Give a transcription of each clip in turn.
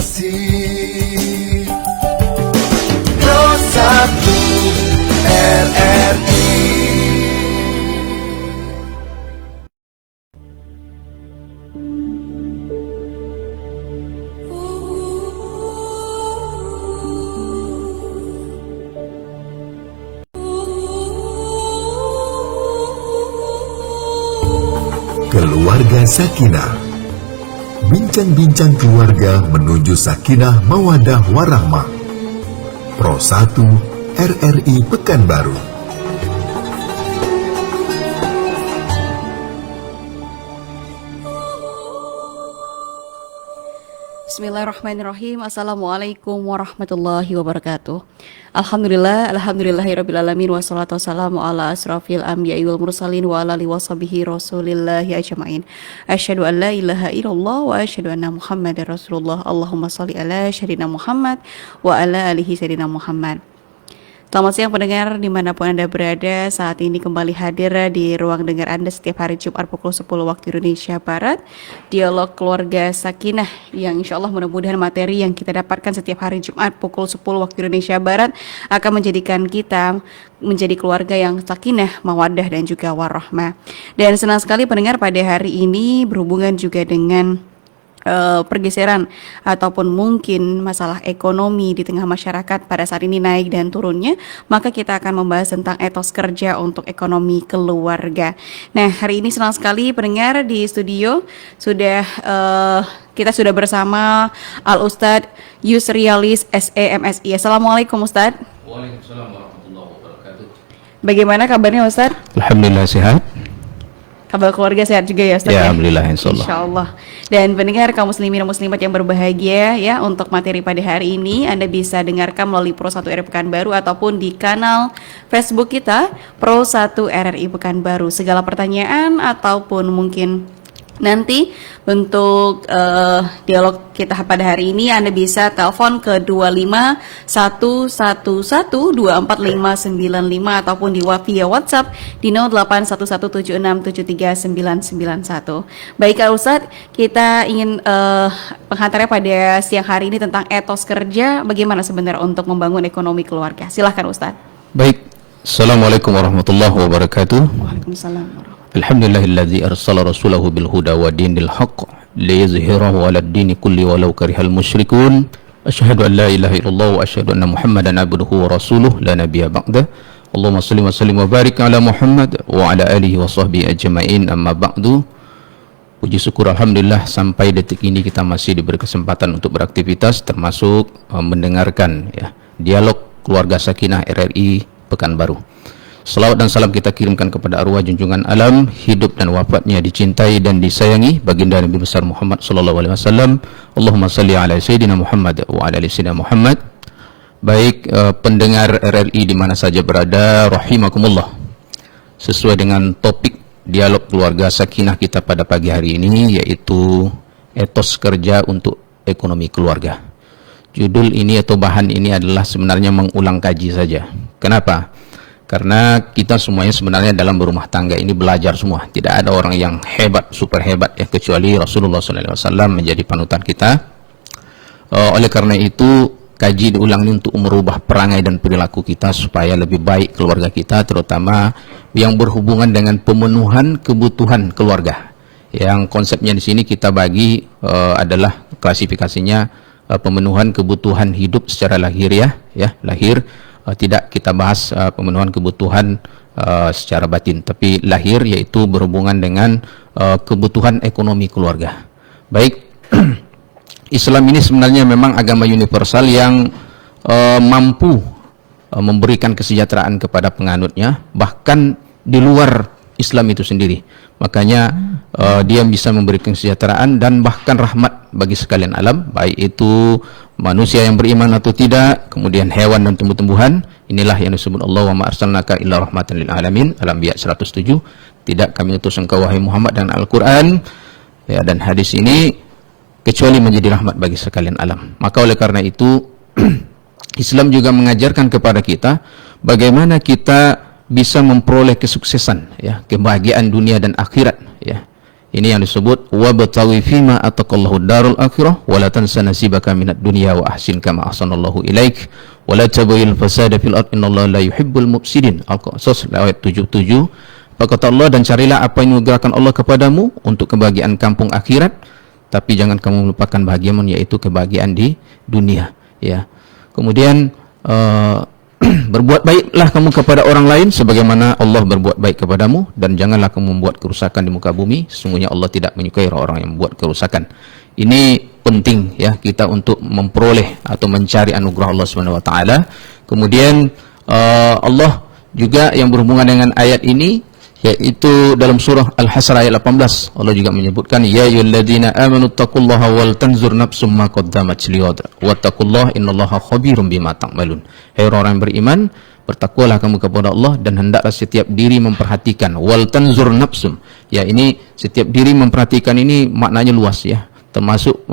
kasih. Pro 1 RRI. Keluarga Sakinah. Bincang-bincang keluarga menuju sakinah mawadah warahmah. Pro 1 RRI Pekanbaru. Bismillahirrahmanirrahim. Assalamualaikum warahmatullahi wabarakatuh. Alhamdulillahirrabbilalamin. Wassalatu wassalamu ala asrafil anbiya'i wal mursalin wa ala alihi washabihi rasulillahi ajma'in. Asyhadu an la ilaha illallah wa asyhadu anna muhammadar rasulullah. Allahumma shalli ala sayyidina Muhammad wa ala alihi sayyidina Muhammad. Selamat siang pendengar dimanapun Anda berada. Saat ini kembali hadir di ruang dengar Anda setiap hari Jumat pukul 10 waktu Indonesia Barat. Dialog Keluarga Sakinah yang insya Allah mudah-mudahan materi yang kita dapatkan setiap hari Jumat pukul 10 waktu Indonesia Barat akan menjadikan kita menjadi keluarga yang sakinah, mawaddah dan juga warahmah. Dan senang sekali pendengar pada hari ini berhubungan juga dengan pergeseran ataupun mungkin masalah ekonomi di tengah masyarakat pada saat ini naik dan turunnya, maka kita akan membahas tentang etos kerja untuk ekonomi keluarga. Nah, hari ini senang sekali pendengar di studio kita sudah bersama Al Ustadz Yusrialis SEMSI. Assalamualaikum Ustadz. Waalaikumsalam warahmatullahi wabarakatuh. Bagaimana kabarnya Ustadz? Alhamdulillah sehat. Kabar keluarga sehat juga ya Ustaz? Ya, alhamdulillah insyaallah. Insyaallah. Dan pendengar kaum muslimin dan muslimat yang berbahagia ya, untuk materi pada hari ini Anda bisa dengarkan melalui Pro 1 RRI Pekanbaru ataupun di kanal Facebook kita Pro 1 RRI Pekanbaru. Segala pertanyaan ataupun mungkin nanti untuk dialog kita pada hari ini Anda bisa telepon ke 25111245995 ataupun di via WhatsApp di 0811767391. Baik Kak Ustadz, kita ingin penghantarnya pada siang hari ini tentang etos kerja, bagaimana sebenarnya untuk membangun ekonomi keluarga. Silahkan Ustadz. Baik. Assalamualaikum warahmatullahi wabarakatuh. Waalaikumsalam warahmatullahi. Alhamdulillahilladzi arsala rasulahu bil huda wa dinil haqq liyuzhirahu 'alad dini kulli walau karihal musyrikun. Asyhadu an la ilaha illallah wa asyhadu anna Muhammadan abduhu wa rasuluh la nabiyya ba'da. Allahumma shalli wa sallim wa barik ala Muhammad wa ala alihi wa sahbihi ajma'in, amma ba'du. Puji syukur alhamdulillah sampai detik ini kita masih diberi kesempatan untuk beraktivitas termasuk mendengarkan ya dialog Keluarga Sakinah RRI Pekanbaru. Salawat dan salam kita kirimkan kepada arwah junjungan alam, hidup dan wafatnya dicintai dan disayangi baginda Nabi besar Muhammad sallallahu alaihi wasallam. Allahumma salli ala sayyidina Muhammad wa ala ali sayyidina Muhammad. Baik pendengar RRI di mana saja berada, rahimakumullah. Sesuai dengan topik dialog Keluarga Sakinah kita pada pagi hari ini, yaitu etos kerja untuk ekonomi keluarga. Judul ini atau bahan ini adalah sebenarnya mengulang kaji saja. Kenapa? Karena kita semuanya sebenarnya dalam berumah tangga ini belajar semua. Tidak ada orang yang hebat, super hebat ya, kecuali Rasulullah SAW menjadi panutan kita. Oleh karena itu, kaji diulang ini untuk merubah perangai dan perilaku kita supaya lebih baik keluarga kita, terutama yang berhubungan dengan pemenuhan kebutuhan keluarga. Yang konsepnya di sini kita bagi adalah klasifikasinya pemenuhan kebutuhan hidup secara lahiriah, ya, lahir. Tidak kita bahas pemenuhan kebutuhan secara batin, tapi lahir, yaitu berhubungan dengan kebutuhan ekonomi keluarga. Baik, Islam ini sebenarnya memang agama universal yang mampu memberikan kesejahteraan kepada penganutnya, bahkan di luar Islam itu sendiri. Makanya dia bisa memberikan kesejahteraan dan bahkan rahmat bagi sekalian alam, baik itu manusia yang beriman atau tidak, kemudian hewan dan tumbuh-tumbuhan. Inilah yang disebut Allah, wa ma arsalnaka illa rahmatan lil alamin, Al-Anbiya 107. Tidak kami utus engkau wahai Muhammad dan Al-Qur'an ya, dan hadis ini kecuali menjadi rahmat bagi sekalian alam. Maka oleh karena itu Islam juga mengajarkan kepada kita bagaimana kita bisa memperoleh kesuksesan ya, kebahagiaan dunia dan akhirat ya. Ini yang disebut wabtawi fima ataqallahu darul akhirah wa la tansa nasibaka minad dunya wa ahsin kama ahsanallahu ilaik wa la tabayyil fasada fil ard innallaha la yuhibbul mufsidin. Al-Qasas ayat 77. Kata Allah, dan carilah apa yang dianugerahkan Allah kepadamu untuk kebahagiaan kampung akhirat, tapi jangan kamu melupakan bahagiamu, yaitu kebahagiaan di dunia, ya. Kemudian berbuat baiklah kamu kepada orang lain sebagaimana Allah berbuat baik kepadamu, dan janganlah kamu membuat kerusakan di muka bumi, sesungguhnya Allah tidak menyukai orang yang membuat kerusakan. Ini penting, ya, kita untuk memperoleh atau mencari anugerah Allah Subhanahu wa taala. Kemudian Allah juga yang berhubungan dengan ayat ini, yaitu dalam surah Al-Hasr ayat 18, Allah juga menyebutkan, ya ayyuhalladzina amanu taqullaha wal tanzur nafsum ma qaddamat lighad wattaqullaha innallaha khabirum bima ta'malun. Hai orang yang beriman, bertakwalah kamu kepada Allah, dan hendaklah setiap diri memperhatikan. Wal tanzur nafsum, ya, ini setiap diri memperhatikan, ini maknanya luas, ya, termasuk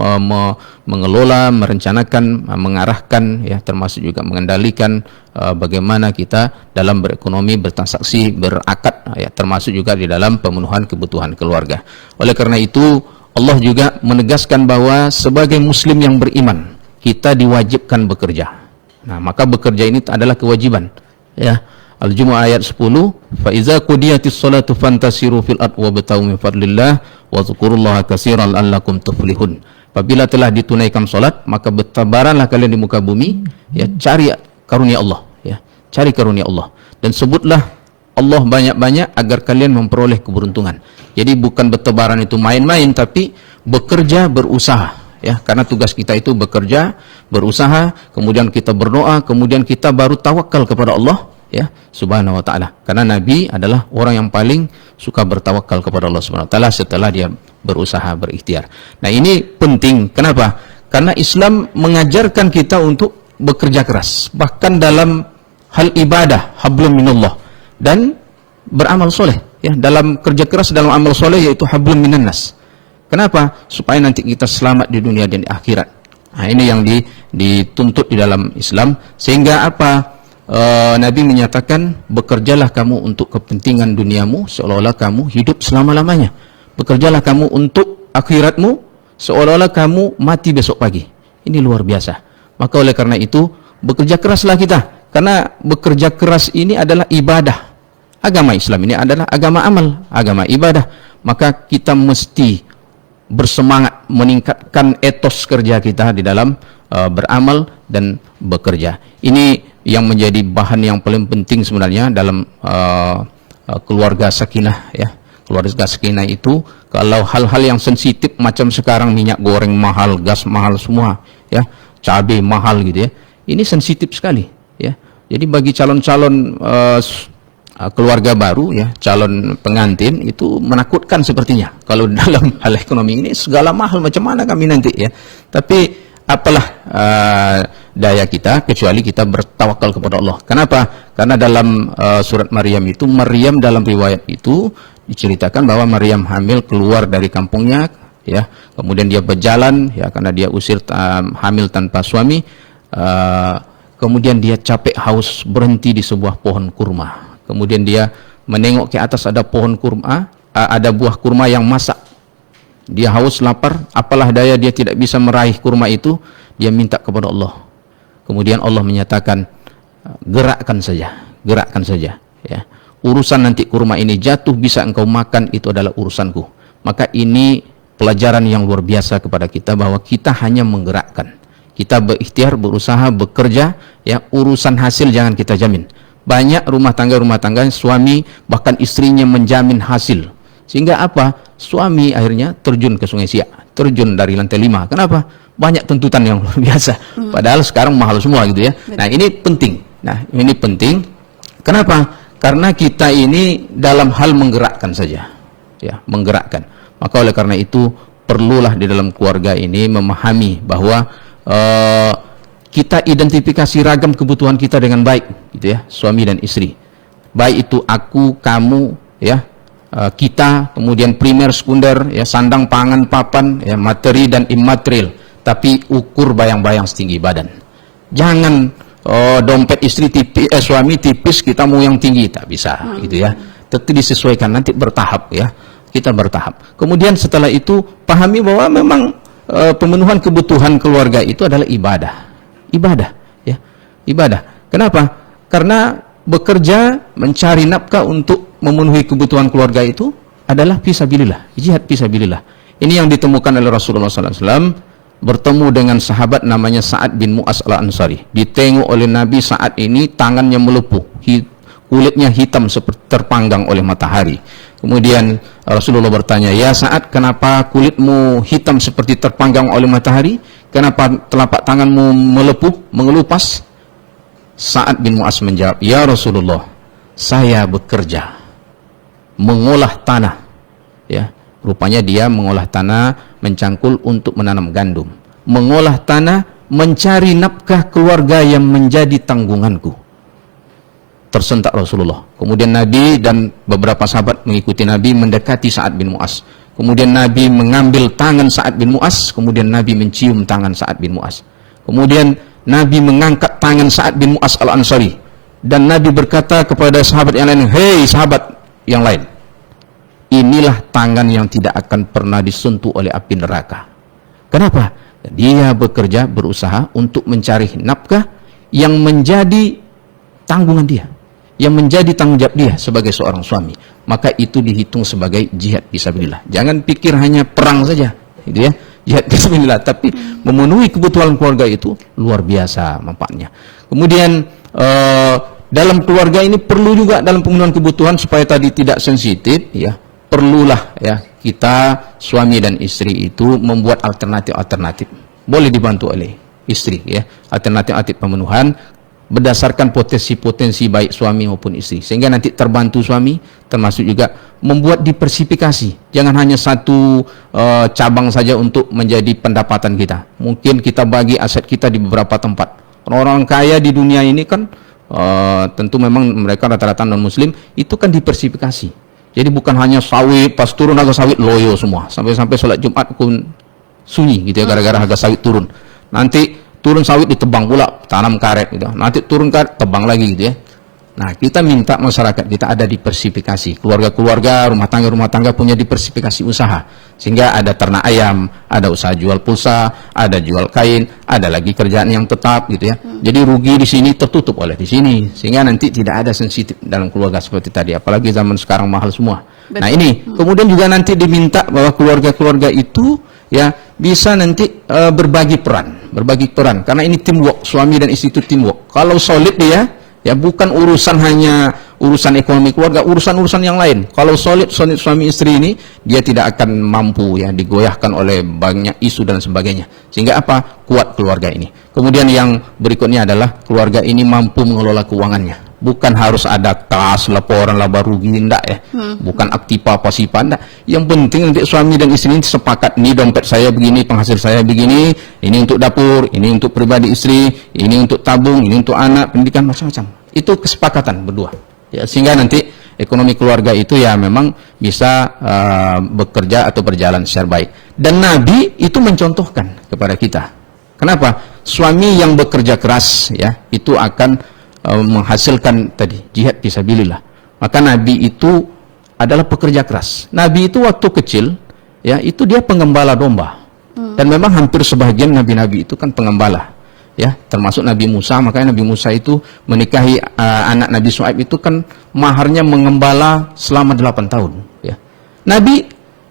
mengelola, merencanakan, mengarahkan, ya, termasuk juga mengendalikan bagaimana kita dalam berekonomi, bertransaksi, berakad, ya, termasuk juga di dalam pemenuhan kebutuhan keluarga. Oleh karena itu Allah juga menegaskan bahwa sebagai muslim yang beriman, kita diwajibkan bekerja. Nah, maka bekerja ini adalah kewajiban, ya. Al-Jumu'ah ayat 10, fa iza qudiyatis sholatu fantasiru fil ard wabtaghu min fadlillah wa dzkurullaha katsiran la'allakum tuflihun. Apabila telah ditunaikan salat, maka bertebaranlah kalian di muka bumi, ya, cari karunia Allah, ya, cari karunia Allah, dan sebutlah Allah banyak-banyak agar kalian memperoleh keberuntungan. Jadi bukan bertebaran itu main-main, tapi bekerja, berusaha, ya, karena tugas kita itu bekerja, berusaha, kemudian kita berdoa, kemudian kita baru tawakal kepada Allah, ya, Subhanahu wa taala. Karena Nabi adalah orang yang paling suka bertawakal kepada Allah Subhanahu wa taala setelah dia berusaha, berikhtiar. Nah, ini penting. Kenapa? Karena Islam mengajarkan kita untuk bekerja keras, bahkan dalam hal ibadah, hablum minallah, dan beramal soleh, ya, dalam kerja keras dalam amal soleh, yaitu hablum minannas. Kenapa? Supaya nanti kita selamat di dunia dan di akhirat. Nah, ini yang dituntut di dalam Islam. Sehingga apa? Nabi menyatakan, bekerjalah kamu untuk kepentingan duniamu seolah-olah kamu hidup selama-lamanya. Bekerjalah kamu untuk akhiratmu seolah-olah kamu mati besok pagi. Ini luar biasa. Maka oleh karena itu, bekerja keraslah kita. Karena bekerja keras ini adalah ibadah. Agama Islam ini adalah agama amal, agama ibadah. Maka kita mesti bersemangat meningkatkan etos kerja kita di dalam beramal dan bekerja. Ini yang menjadi bahan yang paling penting sebenarnya dalam keluarga sakinah, ya. Keluarga sakinah itu, kalau hal-hal yang sensitif macam sekarang minyak goreng mahal, gas mahal semua, ya, cabai mahal gitu, ya. Ini sensitif sekali, ya. Jadi bagi calon-calon keluarga baru, ya, calon pengantin, itu menakutkan sepertinya. Kalau dalam hal ekonomi ini segala mahal, macam mana kami nanti, ya. Tapi apalah daya kita kecuali kita bertawakal kepada Allah. Kenapa? Karena dalam surat Maryam itu, Maryam dalam riwayat itu diceritakan bahwa Maryam hamil keluar dari kampungnya, ya. Kemudian dia berjalan, ya, karena dia usir hamil tanpa suami. Kemudian dia capek haus, berhenti di sebuah pohon kurma. Kemudian dia menengok ke atas, ada pohon kurma, ada buah kurma yang masak. Dia haus, lapar, apalah daya dia tidak bisa meraih kurma itu, dia minta kepada Allah. Kemudian Allah menyatakan, gerakkan saja, ya. Urusan nanti kurma ini jatuh bisa engkau makan, itu adalah urusanku. Maka ini pelajaran yang luar biasa kepada kita, bahwa kita hanya menggerakkan. Kita berikhtiar, berusaha, bekerja, ya, urusan hasil jangan kita jamin. Banyak rumah tangga suami bahkan istrinya menjamin hasil, sehingga apa? Suami akhirnya terjun ke Sungai Siak, terjun dari lantai 5. Kenapa? Banyak tuntutan yang luar biasa. Padahal sekarang mahal semua gitu, ya. Nah, ini penting. Kenapa? Karena kita ini dalam hal menggerakkan saja, ya, menggerakkan. Maka oleh karena itu perlulah di dalam keluarga ini memahami bahwa kita identifikasi ragam kebutuhan kita dengan baik, gitu, ya, suami dan istri. Baik itu aku, kamu, ya, kita, kemudian primer, sekunder, ya, sandang, pangan, papan, ya, materi dan imaterial. Tapi ukur bayang-bayang setinggi badan. Jangan dompet istri tipis, suami tipis, kita mau yang tinggi, tak bisa, gitu, ya. Tetap disesuaikan, nanti bertahap, ya. kita bertahap. Kemudian setelah itu pahami bahwa memang pemenuhan kebutuhan keluarga itu adalah ibadah, ya, ibadah. Kenapa? Karena bekerja mencari nafkah untuk memenuhi kebutuhan keluarga itu adalah fisabilillah, jihad fisabilillah. Ini yang ditemukan oleh Rasulullah SAW bertemu dengan sahabat namanya Sa'ad bin Mu'az al-Ansari. Ditengok oleh Nabi saat ini tangannya melepuh, kulitnya hitam seperti terpanggang oleh matahari. Kemudian Rasulullah bertanya, "Ya Sa'ad, kenapa kulitmu hitam seperti terpanggang oleh matahari? Kenapa telapak tanganmu melepuh, mengelupas?" Sa'ad bin Mu'az menjawab, "Ya Rasulullah, saya bekerja mengolah tanah." Ya, rupanya dia mengolah tanah, mencangkul untuk menanam gandum. Mengolah tanah, mencari nafkah keluarga yang menjadi tanggunganku. Tersentak Rasulullah. Kemudian Nabi dan beberapa sahabat mengikuti Nabi mendekati Sa'ad bin Mu'az. Kemudian Nabi mengambil tangan Sa'ad bin Mu'az, kemudian Nabi mencium tangan Sa'ad bin Mu'az. Kemudian Nabi mengangkat tangan Sa'ad bin Mu'az al-Ansari dan Nabi berkata kepada sahabat yang lain, "Hei sahabat yang lain, inilah tangan yang tidak akan pernah disentuh oleh api neraka." Kenapa? Dia bekerja, berusaha untuk mencari nafkah yang menjadi tanggungan dia, yang menjadi tanggung jawab dia sebagai seorang suami. Maka itu dihitung sebagai jihad fisabilillah. Jangan pikir hanya perang saja, gitu ya, jihad fisabilillah, tapi memenuhi kebutuhan keluarga itu luar biasa manfaatnya. Kemudian dalam keluarga ini perlu juga dalam pemenuhan kebutuhan supaya tadi tidak sensitif, ya, perlulah ya kita suami dan istri itu membuat alternatif-alternatif. Boleh dibantu oleh istri, ya, alternatif pemenuhan berdasarkan potensi-potensi baik suami maupun istri, sehingga nanti terbantu suami, termasuk juga membuat diversifikasi. Jangan hanya satu cabang saja untuk menjadi pendapatan kita. Mungkin kita bagi aset kita di beberapa tempat. Orang-orang kaya di dunia ini kan tentu memang mereka rata-rata non-muslim, itu kan diversifikasi. Jadi bukan hanya sawit, pas turun harga sawit loyo semua, sampai-sampai sholat Jumat pun sunyi gitu ya, gara-gara harga sawit turun. Nanti turun sawit ditebang pula, tanam karet gitu. Nanti turun karet, tebang lagi gitu ya. Nah, kita minta masyarakat kita ada diversifikasi. Keluarga-keluarga, rumah tangga punya diversifikasi usaha. Sehingga ada ternak ayam, ada usaha jual pulsa, ada jual kain, ada lagi kerjaan yang tetap gitu ya. Jadi rugi di sini tertutup oleh di sini. Sehingga nanti tidak ada sensitif dalam keluarga seperti tadi. Apalagi zaman sekarang mahal semua. Betul. Nah, ini kemudian juga nanti diminta bahwa keluarga-keluarga itu ya bisa nanti berbagi peran karena ini teamwork, suami dan istri itu teamwork. Kalau solid dia ya bukan urusan hanya urusan ekonomi keluarga, urusan-urusan yang lain. Kalau solid suami istri ini dia tidak akan mampu ya digoyahkan oleh banyak isu dan sebagainya. Sehingga apa? Kuat keluarga ini. Kemudian yang berikutnya adalah keluarga ini mampu mengelola keuangannya. Bukan harus ada kas, laporan laba rugi, enggak ya. Bukan aktiva pasifa, enggak. Yang penting nanti suami dan istri ini sepakat, nih dompet saya begini, penghasil saya begini, ini untuk dapur, ini untuk pribadi istri, ini untuk tabung, ini untuk anak, pendidikan, macam-macam. Itu kesepakatan berdua. Ya, sehingga nanti ekonomi keluarga itu ya memang bisa bekerja atau berjalan secara baik. Dan Nabi itu mencontohkan kepada kita. Kenapa? Suami yang bekerja keras ya, itu akan menghasilkan tadi jihad fisabilillah. Maka Nabi itu adalah pekerja keras. Nabi itu waktu kecil ya itu dia pengembala domba. Dan memang hampir sebagian nabi-nabi itu kan pengembala. Ya, termasuk Nabi Musa. Makanya Nabi Musa itu menikahi anak Nabi Shu'aib itu kan maharnya mengembala selama 8 tahun ya. Nabi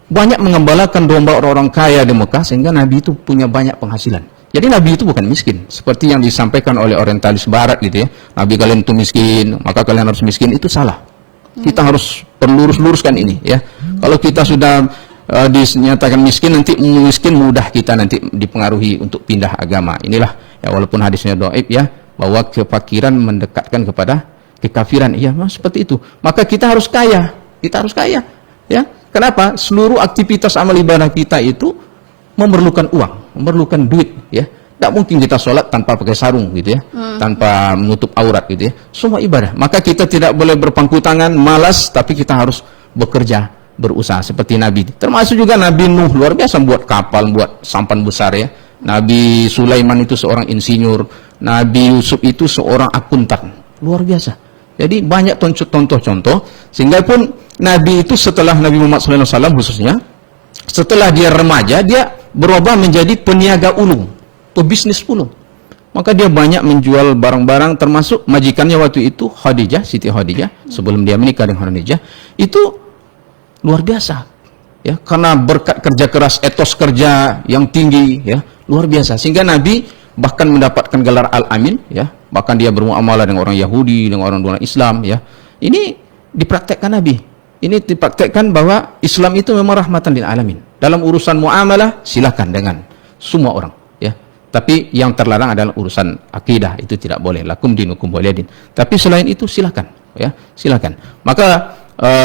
banyak mengembalakan domba orang-orang kaya di Mekah sehingga Nabi itu punya banyak penghasilan. Jadi Nabi itu bukan miskin, seperti yang disampaikan oleh orientalis barat gitu ya. Nabi kalian itu miskin, maka kalian harus miskin, itu salah. Kita harus perlurus-luruskan ini ya. Kalau kita sudah dinyatakan miskin, nanti miskin mudah kita nanti dipengaruhi untuk pindah agama. Inilah ya, walaupun hadisnya dhaif ya, bahwa kefakiran mendekatkan kepada kekafiran. Iya, seperti itu. Maka kita harus kaya. Kita harus kaya ya. Kenapa? Seluruh aktivitas amal ibadah kita itu memerlukan uang, memerlukan duit ya. Tidak mungkin kita sholat tanpa pakai sarung gitu ya, tanpa menutup aurat gitu ya. Semua ibadah. Maka kita tidak boleh berpangku tangan, malas, tapi kita harus bekerja, berusaha seperti Nabi. Termasuk juga Nabi Nuh, luar biasa buat kapal, buat sampan besar ya. Nabi Sulaiman itu seorang insinyur, Nabi Yusuf itu seorang akuntan, luar biasa. Jadi banyak contoh-contoh sehingga pun Nabi itu setelah Nabi Muhammad SAW khususnya, setelah dia remaja, dia berubah menjadi peniaga ulung, pebisnis ulung. Maka dia banyak menjual barang-barang, termasuk majikannya waktu itu Khadijah, Siti Khadijah, sebelum dia menikah dengan Khadijah, itu luar biasa. Ya, karena berkat kerja keras, etos kerja yang tinggi, ya, luar biasa. Sehingga Nabi bahkan mendapatkan gelar Al-Amin, ya. Bahkan dia bermuamalah dengan orang Yahudi, dengan orang Islam, ya. Ini dipraktekkan Nabi. Ini dipraktekkan bahwa Islam itu memang rahmatan lil alamin. Dalam urusan muamalah silakan dengan semua orang, ya. Tapi yang terlarang adalah urusan akidah, itu tidak boleh. Lakum dinukum waliyadin. Tapi selain itu silakan, ya, silakan. Maka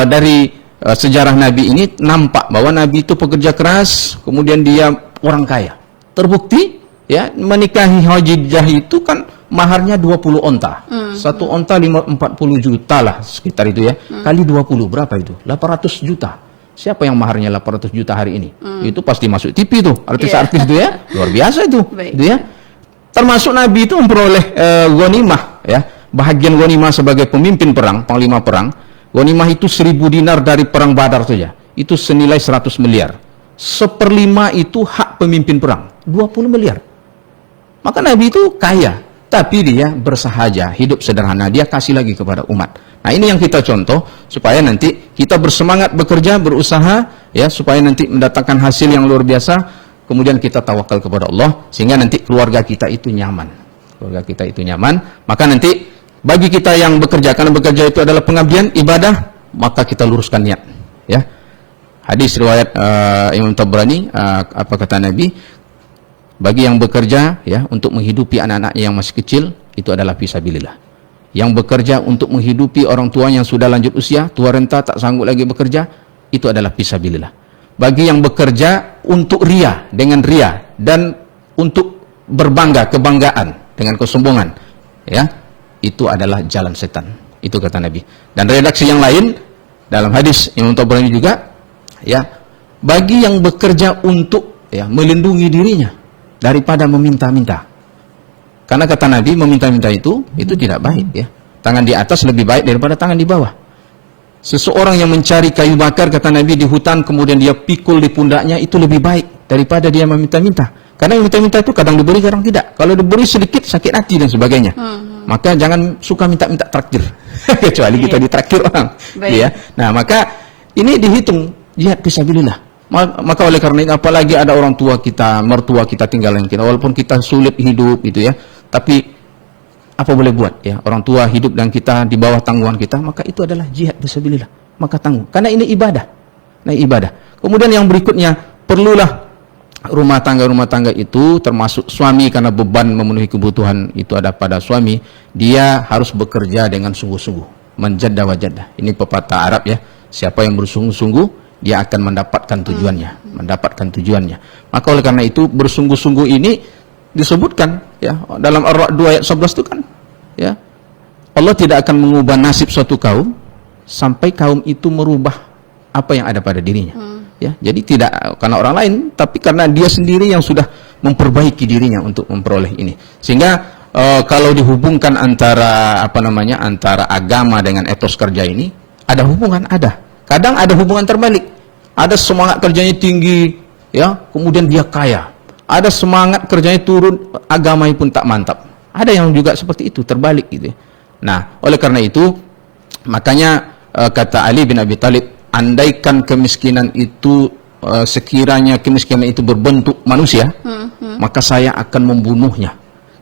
dari sejarah Nabi ini nampak bahwa Nabi itu pekerja keras, kemudian dia orang kaya. Terbukti, ya, menikahi Khadijah itu kan maharnya 20 onta. Satu onta 40 juta lah sekitar itu, ya. Kali 20 berapa itu? 800 juta. Siapa yang maharnya 800 juta hari ini? Itu pasti masuk TV tuh, artis-artis itu, ya. Luar biasa itu. Itu, ya. Termasuk Nabi itu memperoleh ghanimah, ya. Bahagian ghanimah sebagai pemimpin perang, panglima perang. Ghanimah itu 1000 dinar dari perang Badar saja. Itu senilai 100 miliar. 1/5 itu hak pemimpin perang, 20 miliar. Maka Nabi itu kaya, tapi dia bersahaja, hidup sederhana, dia kasih lagi kepada umat. Nah, ini yang kita contoh supaya nanti kita bersemangat bekerja, berusaha, ya, supaya nanti mendatangkan hasil yang luar biasa. Kemudian kita tawakal kepada Allah sehingga nanti keluarga kita itu nyaman. Keluarga kita itu nyaman, maka nanti bagi kita yang bekerja, karena bekerja itu adalah pengabdian, ibadah, maka kita luruskan niat, ya. Hadis riwayat Imam Tabrani, apa kata Nabi? Bagi yang bekerja, ya, untuk menghidupi anak-anaknya yang masih kecil, itu adalah fisabilillah. Yang bekerja untuk menghidupi orang tua yang sudah lanjut usia, tua renta, tak sanggup lagi bekerja, itu adalah fisabilillah. Bagi yang bekerja untuk ria, dengan ria, dan untuk berbangga, kebanggaan, dengan kesombongan, ya, itu adalah jalan setan. Itu kata Nabi. Dan redaksi yang lain dalam hadis Imam Tabrani juga, ya, bagi yang bekerja untuk, ya, melindungi dirinya daripada meminta-minta. Karena kata Nabi, meminta-minta itu tidak baik, ya. Tangan di atas lebih baik daripada tangan di bawah. Seseorang yang mencari kayu bakar, kata Nabi, di hutan, kemudian dia pikul di pundaknya, itu lebih baik daripada dia meminta-minta. Karena yang minta-minta itu kadang diberi, kadang tidak. Kalau diberi sedikit, sakit hati dan sebagainya. Maka jangan suka minta-minta traktir. Kecuali kita ditraktir orang. Ya. Nah, maka ini dihitung jihad fisabilillah. Maka oleh karena itu, apalagi ada orang tua kita, mertua kita tinggalin kita, walaupun kita sulit hidup gitu, ya. Tapi apa boleh buat, ya? Orang tua hidup dan kita di bawah tanggungan kita, maka itu adalah jihad fisabilillah. Maka tanggung. Karena ini ibadah. Nah, ibadah. Kemudian yang berikutnya, perlulah rumah tangga itu termasuk suami, karena beban memenuhi kebutuhan itu ada pada suami. Dia harus bekerja dengan sungguh-sungguh, menjadda wajadda. Ini pepatah Arab, ya. Siapa yang bersungguh-sungguh, dia akan mendapatkan tujuannya. Maka oleh karena itu bersungguh-sungguh ini disebutkan, ya, dalam Ar-Ra'd 2 ayat 11 itu kan, ya, Allah tidak akan mengubah nasib suatu kaum sampai kaum itu merubah apa yang ada pada dirinya. Ya, jadi tidak karena orang lain, tapi karena dia sendiri yang sudah memperbaiki dirinya untuk memperoleh ini. Sehingga kalau dihubungkan antara antara agama dengan etos kerja ini, ada hubungan, ada. Kadang ada hubungan terbalik. Ada semangat kerjanya tinggi, ya, kemudian dia kaya. Ada semangat kerjanya turun, agamanya pun tak mantap. Ada yang juga seperti itu, terbalik gitu. Nah, oleh karena itu, makanya kata Ali bin Abi Thalib, andaikan kemiskinan itu sekiranya kemiskinan itu berbentuk manusia, maka saya akan membunuhnya.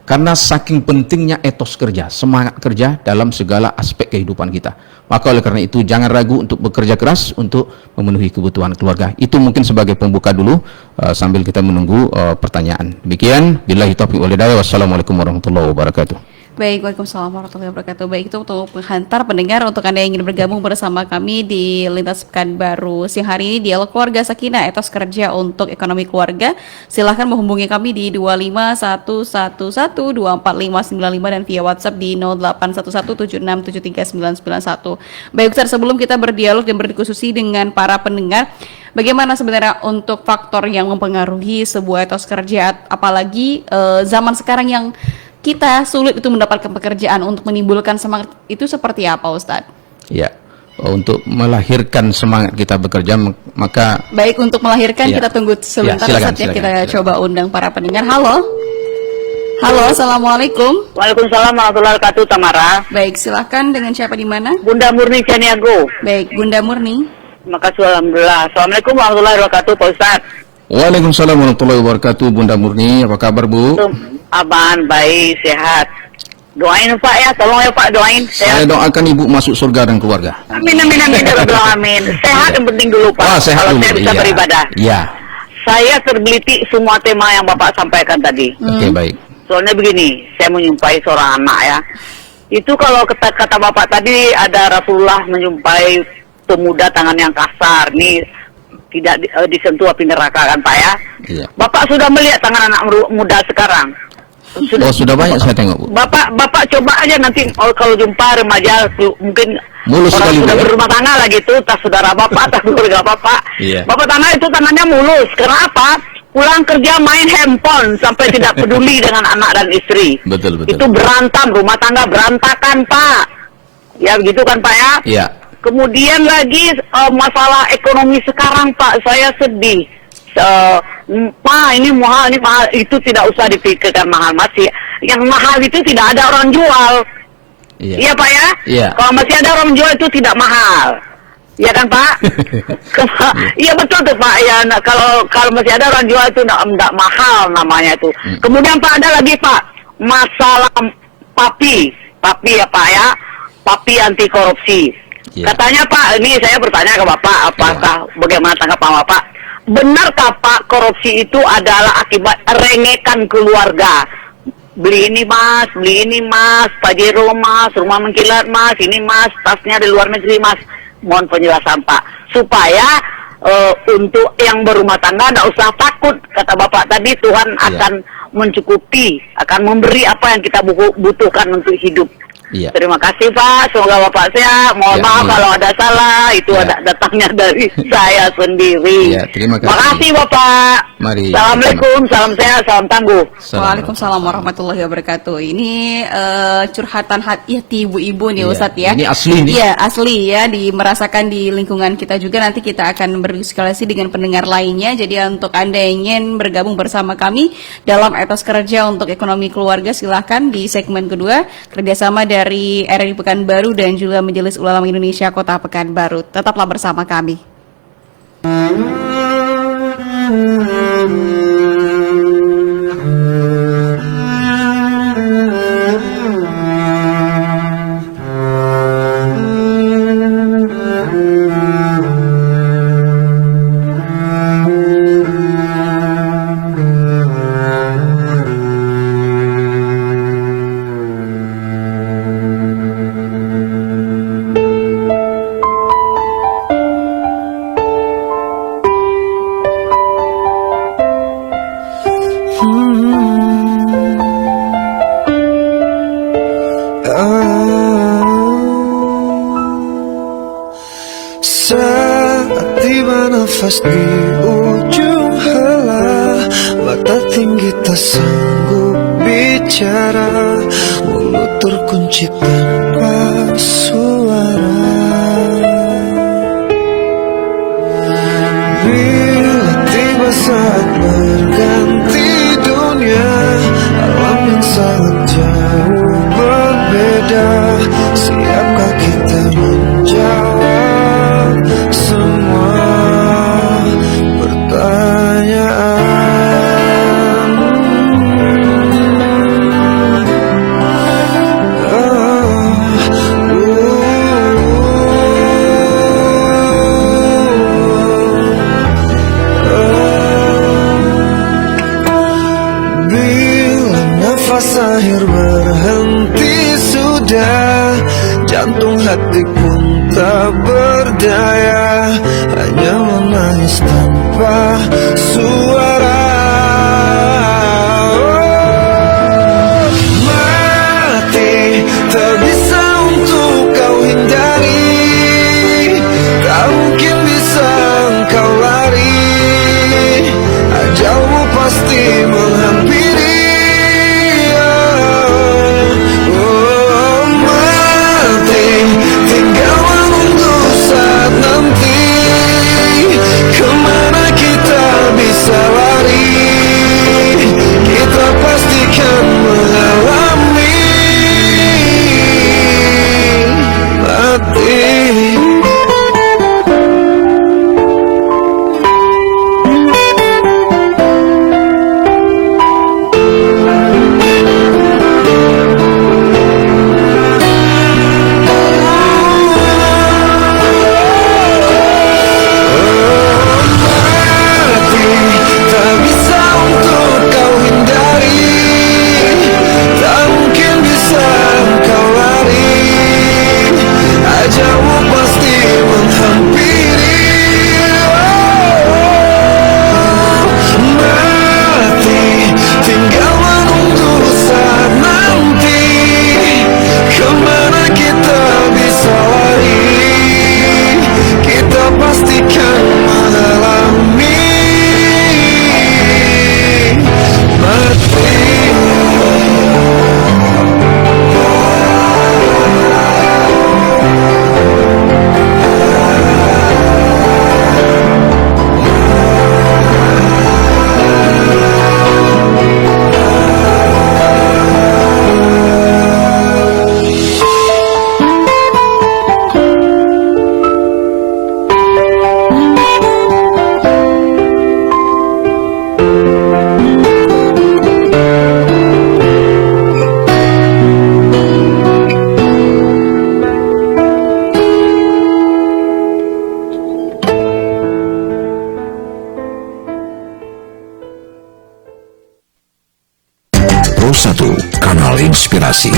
Karena saking pentingnya etos kerja, semangat kerja dalam segala aspek kehidupan kita. Maka oleh karena itu jangan ragu untuk bekerja keras untuk memenuhi kebutuhan keluarga. Itu mungkin sebagai pembuka dulu sambil kita menunggu pertanyaan. Demikian, billahi taufiq wal hidayah. Wassalamualaikum warahmatullahi wabarakatuh. Baik, waalaikumsalam warahmatullahi wabarakatuh. Baik, itu untuk penghantar pendengar, untuk Anda yang ingin bergabung bersama kami di Lintas Pekanbaru siang hari ini, Dialog Keluarga Sakinah, etos kerja untuk ekonomi keluarga. Silahkan menghubungi kami di 25111245595 dan via WhatsApp di 0811767391. Baik, Ustaz, sebelum kita berdialog dan berdiskusi dengan para pendengar, bagaimana sebenarnya untuk faktor yang mempengaruhi sebuah etos kerja, apalagi zaman sekarang yang kita sulit itu mendapatkan pekerjaan, untuk menimbulkan semangat itu seperti apa Ustadz? Ya, untuk melahirkan semangat kita bekerja, maka Baik, untuk melahirkan Ya. kita tunggu sebentar Ya, Ustadz ya, kita silakan. coba undang para pendengar. Halo. Halo, Assalamualaikum. Waalaikumsalam warahmatullahi wabarakatuh, Tamara. Baik, silahkan, dengan siapa di mana? Bunda Murni Caniago. Baik, Bunda Murni. Makasih, alhamdulillah. Assalamualaikum warahmatullahi wabarakatuh, Pak Ustadz. Waalaikumsalam warahmatullahi wabarakatuh. Bunda Murni, apa kabar Bu? Aman, baik, sehat. Doain Pak ya, tolong ya Pak, doain. Saya Sehat. doakan Ibu masuk surga dan keluarga. Amin, amin, amin, ya Rabbal alamin. Sehat yang penting dulu Pak. Sehat Kalau dulu. saya bisa Iya. beribadah. Iya. Saya tergelitik semua tema yang Bapak sampaikan tadi. Oke, baik. Soalnya begini, saya menyumpai seorang anak ya. Itu kalau kata Bapak tadi ada Rasulullah menyumpai pemuda tangan yang kasar. Nih tidak disentuh api neraka kan Pak ya. Iya. Bapak sudah melihat tangan anak muda sekarang. Oh, sudah banyak saya tengok Bu. Bapak coba aja nanti kalau jumpa remaja mungkin Mulus orang sekali, sudah Bu, ya? berumah tangga lah gitu, tas saudara bapak, tas keluarga bapak. Iya. Bapak tangan itu tangannya mulus. Kenapa? Pulang kerja main handphone sampai tidak peduli dengan anak dan istri. Betul, betul. Itu berantam, rumah tangga berantakan Pak. Ya begitu kan Pak ya? Iya. Kemudian lagi masalah ekonomi sekarang Pak, saya sedih. Pak ini mahal, itu tidak usah dipikirkan mahal masih. Yang mahal itu tidak ada orang jual. Iya. Iya Pak ya? Iya. Kalau masih ada orang jual itu tidak mahal. Iya kan Pak? Iya betul tuh Pak. Ya, kalau masih ada orang jual itu tidak mahal namanya itu. Kemudian Pak ada lagi Pak masalah papi ya Pak ya, papi anti korupsi. Iya. Katanya Pak, ini saya bertanya ke Bapak, apakah bagaimana tanggapan Bapak? Benarkah Pak korupsi itu adalah akibat rengekan keluarga? Beli ini mas, Pajero mas, rumah mengkilat mas, ini mas, tasnya di luar negeri mas. Mohon penjelasan Pak, supaya untuk yang berumah tangga tidak usah takut. Kata Bapak tadi Tuhan akan mencukupi, akan memberi apa yang kita butuhkan untuk hidup. Iya. Terima kasih Pak, semoga Bapak sehat. Mohon Ya, maaf amin. kalau ada salah, itu Ya. ada datangnya dari saya sendiri. Ya, terima kasih. Makasih Bapak. Mari. Assalamualaikum, salam sehat, salam tangguh. Waalaikumsalam warahmatullahi wabarakatuh. Ini curhatan hati ibu-ibu nih Iya, Ustadz ya. ini asli nih. Iya, asli ya, merasakan di lingkungan kita juga. Nanti kita akan berdiskusi dengan pendengar lainnya. Jadi untuk Anda yang ingin bergabung bersama kami dalam etos kerja untuk ekonomi keluarga, silahkan di segmen kedua kerjasama dari RRI Pekanbaru dan juga Majelis Ulama Indonesia Kota Pekanbaru. Tetaplah bersama kami. Saat tiba nafas di ujung helah, mata tinggi tak sanggup bicara, mulut terkunci tanpa suara. Bila tiba saat berganti dunia, alam yang sangat jauh berbeda, siapkah kita menjawab semua pertanyaan? Bila nafas akhir berhenti sudah, jantung hati pun tak berdaya, hanya menangis tanpa suara. Mati tak bisa untuk kau hindari, tak mungkin bisa engkau lari, ajalmu pasti menghampiri. kanal inspirasi.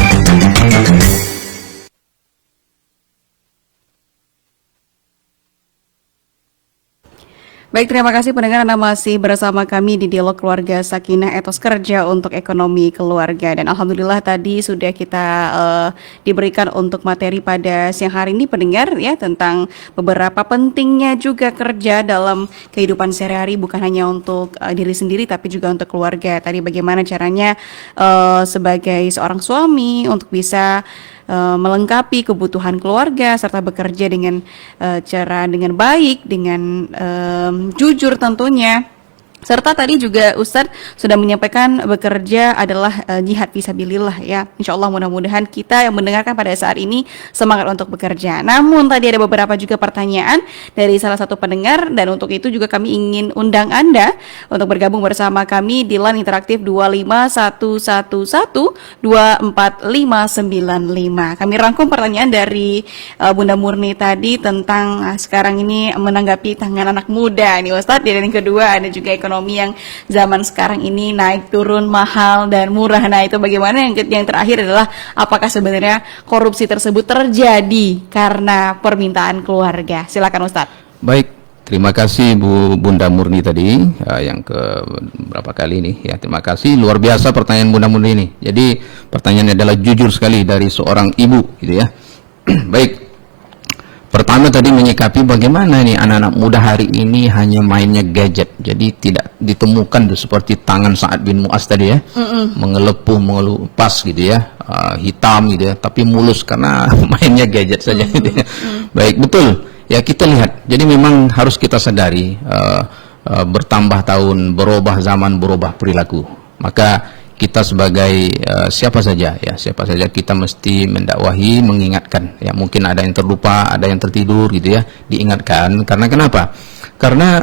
Baik, terima kasih pendengar, Anda masih bersama kami di Dialog Keluarga Sakinah, Etos Kerja untuk Ekonomi Keluarga. Dan Alhamdulillah tadi sudah kita diberikan untuk materi pada siang hari ini pendengar ya, tentang beberapa pentingnya juga kerja dalam kehidupan sehari-hari, bukan hanya untuk diri sendiri tapi juga untuk keluarga. Tadi bagaimana caranya sebagai seorang suami untuk bisa melengkapi kebutuhan keluarga serta bekerja dengan cara dengan baik, dengan jujur tentunya. Serta tadi juga Ustadz sudah menyampaikan bekerja adalah jihad fisabilillah ya. Insya Allah mudah-mudahan kita yang mendengarkan pada saat ini semangat untuk bekerja. Namun tadi ada beberapa juga pertanyaan dari salah satu pendengar, dan untuk itu juga kami ingin undang Anda untuk bergabung bersama kami di line interaktif 25111245595. Kami rangkum pertanyaan dari Bunda Murni tadi tentang sekarang ini menanggapi tangan anak muda ini Ustadz, dan yang kedua ada juga ekonomi yang zaman sekarang ini naik turun, mahal dan murah. Nah itu bagaimana, yang terakhir adalah apakah sebenarnya korupsi tersebut terjadi karena permintaan keluarga. Silakan Ustadz. Baik, terima kasih Bunda Murni tadi yang ke berapa kali ini ya. Terima kasih, luar biasa pertanyaan Bunda Murni ini. Jadi pertanyaannya adalah jujur sekali dari seorang ibu gitu ya. Baik. Pertama tadi menyikapi bagaimana nih anak-anak muda hari ini hanya mainnya gadget. Jadi tidak ditemukan seperti tangan Sa'ad bin Mu'az tadi ya. Mengelupas gitu ya. Hitam gitu ya. Tapi mulus karena mainnya gadget saja gitu ya. Baik, betul. Ya kita lihat. Jadi memang harus kita sadari bertambah tahun, berubah zaman, berubah perilaku. Maka kita sebagai siapa saja kita mesti mendakwahi, mengingatkan ya. Mungkin ada yang terlupa, ada yang tertidur gitu ya, diingatkan. Karena kenapa? Karena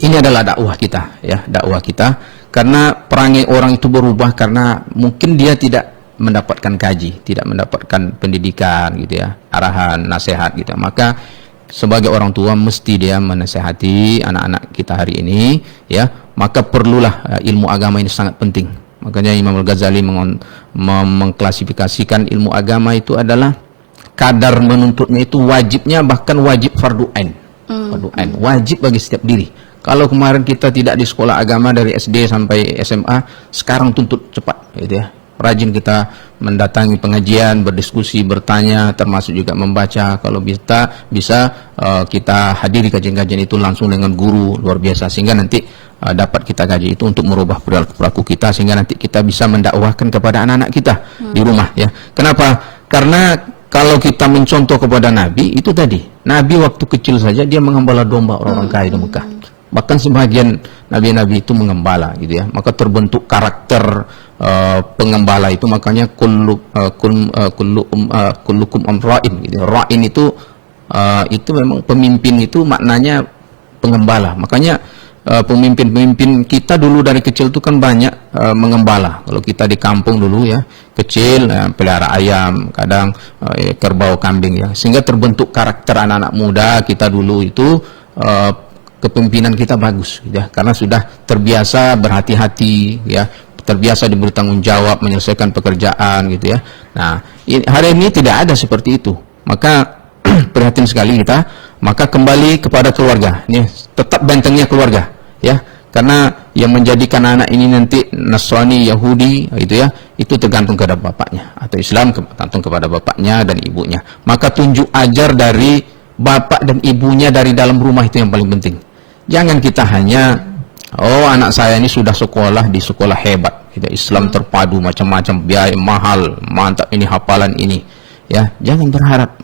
ini adalah dakwah kita ya, dakwah kita. Karena perangai orang itu berubah karena mungkin dia tidak mendapatkan kaji, tidak mendapatkan pendidikan gitu ya, arahan, nasihat gitu. Maka sebagai orang tua mesti dia menasihati anak-anak kita hari ini ya. Maka perlulah ilmu agama ini sangat penting. Makanya Imam Al-Ghazali mengklasifikasikan ilmu agama itu adalah kadar menuntutnya itu wajibnya, bahkan wajib fardu ain. Fardu ain, wajib bagi setiap diri. Kalau kemarin kita tidak di sekolah agama dari SD sampai SMA, sekarang tuntut cepat gitu ya. Rajin kita mendatangi pengajian, berdiskusi, bertanya, termasuk juga membaca. Kalau bisa kita hadiri kajian-kajian itu langsung dengan guru, luar biasa, sehingga nanti dapat kita kaji itu untuk merubah perilaku kita, sehingga nanti kita bisa mendakwahkan kepada anak-anak kita di rumah ya. Kenapa? Karena kalau kita mencontoh kepada Nabi itu tadi, Nabi waktu kecil saja dia mengembala domba orang-orang kaya di Mekah. Bahkan sebagian nabi-nabi itu mengembala gitu ya. Maka terbentuk karakter pengembala itu. Makanya kullukum ra'in gitu. Ra'in itu memang pemimpin itu maknanya pengembala. Makanya pemimpin-pemimpin kita dulu dari kecil itu kan banyak mengembala. Kalau kita di kampung dulu ya, kecil pelihara ayam, kadang kerbau, kambing ya. Sehingga terbentuk karakter anak-anak muda kita dulu itu kepemimpinan kita bagus gitu ya, karena sudah terbiasa berhati-hati ya, terbiasa diberi tanggung jawab menyelesaikan pekerjaan gitu ya. Nah, hari ini tidak ada seperti itu. Maka prihatin sekali kita. Maka kembali kepada keluarga. Ini tetap bentengnya keluarga ya. Karena yang menjadikan anak ini nanti Nasrani, Yahudi gitu ya, itu tergantung kepada bapaknya, atau Islam tergantung kepada bapaknya dan ibunya. Maka tunjuk ajar dari bapak dan ibunya dari dalam rumah, itu yang paling penting. Jangan kita hanya anak saya ini sudah sekolah di sekolah hebat gitu, Islam terpadu, macam-macam biaya mahal, mantap ini hafalan ini ya. Jangan berharap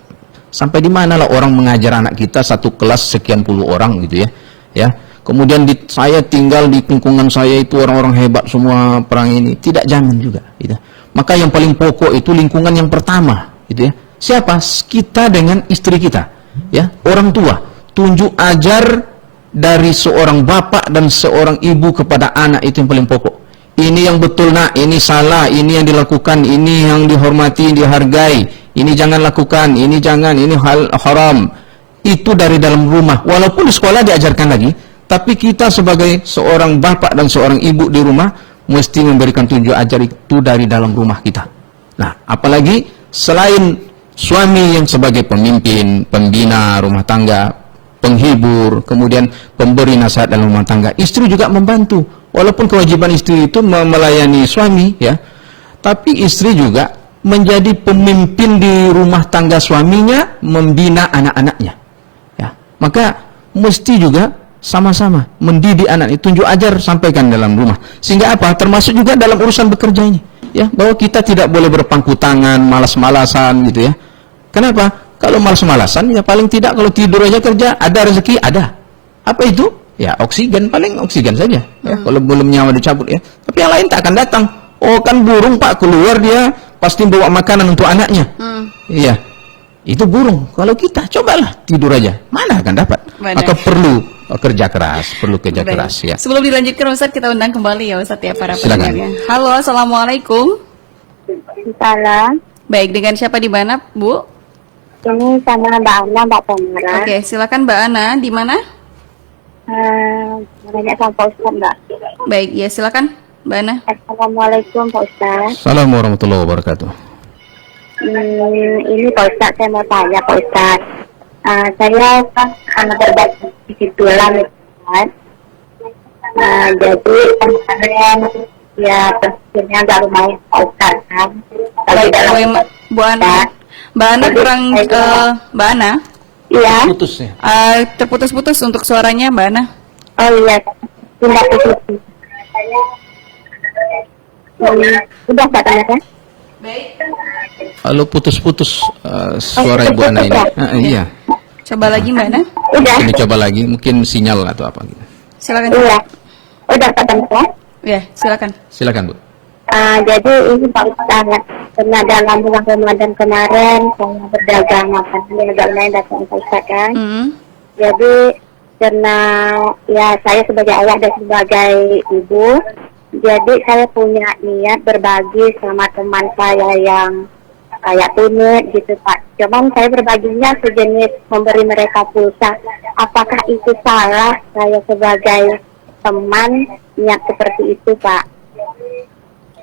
sampai di manalah orang mengajar anak kita satu kelas sekian puluh orang gitu ya. Kemudian saya tinggal di lingkungan saya itu orang-orang hebat semua perang ini, tidak, jangan juga gitu. Maka yang paling pokok itu lingkungan yang pertama gitu ya. Siapa? Kita dengan istri kita ya, orang tua. Tunjuk ajar dari seorang bapak dan seorang ibu kepada anak, itu yang paling pokok. Ini yang betul nak, ini salah, ini yang dilakukan, ini yang dihormati, dihargai, ini jangan lakukan, ini jangan, ini hal haram. Itu dari dalam rumah. Walaupun di sekolah diajarkan lagi, tapi kita sebagai seorang bapak dan seorang ibu di rumah mesti memberikan tunjuk ajar itu dari dalam rumah kita. Nah, apalagi selain suami yang sebagai pemimpin, pembina rumah tangga, penghibur, kemudian pemberi nasihat dalam rumah tangga, istri juga membantu. Walaupun kewajiban istri itu melayani suami, ya, tapi istri juga menjadi pemimpin di rumah tangga suaminya, membina anak-anaknya. Ya, maka mesti juga sama-sama mendidik anak itu, tunjuk ajar, sampaikan dalam rumah. Sehingga apa? Termasuk juga dalam urusan bekerja ini, ya, bahwa kita tidak boleh berpangku tangan, malas-malasan gitu ya. Kenapa? Kalau malas-malasan, ya paling tidak kalau tidur aja kerja, ada rezeki, ada. Apa itu? Ya oksigen, paling oksigen saja. Ya, kalau belum nyawa dicabut ya. Tapi yang lain tak akan datang. Oh kan burung Pak, keluar dia pasti bawa makanan untuk anaknya. Iya, itu burung. Kalau kita cobalah tidur aja, mana akan dapat? Benar. Maka perlu kerja keras, perlu kerja Baik. keras ya. Sebelum dilanjutkan Ustaz, kita undang kembali ya Ustaz ya para Silakan. pendengarnya. Halo, assalamualaikum. Salam. Baik, dengan siapa di mana, Bu? Ini sama Mbak Ana, Mbak Pemera. Oke, silakan Mbak Ana, di mana? Banyak sama Pak Ustaz, Mbak. Baik, ya silakan Mbak Ana. Assalamualaikum Pak Ustaz. Assalamualaikum warahmatullahi wabarakatuh. Ini Pak Ustaz, saya mau tanya Pak Ustaz. Saya kan berbagi di tulang Ustaz. Jadi kemarin ya tentunya agak lumayan Pak Ustaz kan. Kalau Baik, dalam Bu Ana. Mbak Ana kurang, Mbak Ana, iya. Putus ya. terputus-putus untuk suaranya Mbak Ana. Oh iya, pindah ke situ. Udah Pak tanya kan? Halo, putus-putus suara Ibu Ana ini. Iya. Coba lagi Mbak Ana. Udah. Ini coba lagi, mungkin sinyal atau apa gitu. Silakan. Iya. Udah Pak tanya kan? Ya, silakan. Silakan Bu. Jadi ini Pak Ustaz, karena dalam bulan Ramadan kemarin saya berdagang makanan agak lain datang Pak Ustaz kan. Jadi karena ya saya sebagai ayah dan sebagai ibu, jadi saya punya niat berbagi sama teman saya yang kayak tunit gitu Pak. Cuman saya berbaginya sejenis memberi mereka pulsa. Apakah itu salah saya sebagai teman niat seperti itu Pak?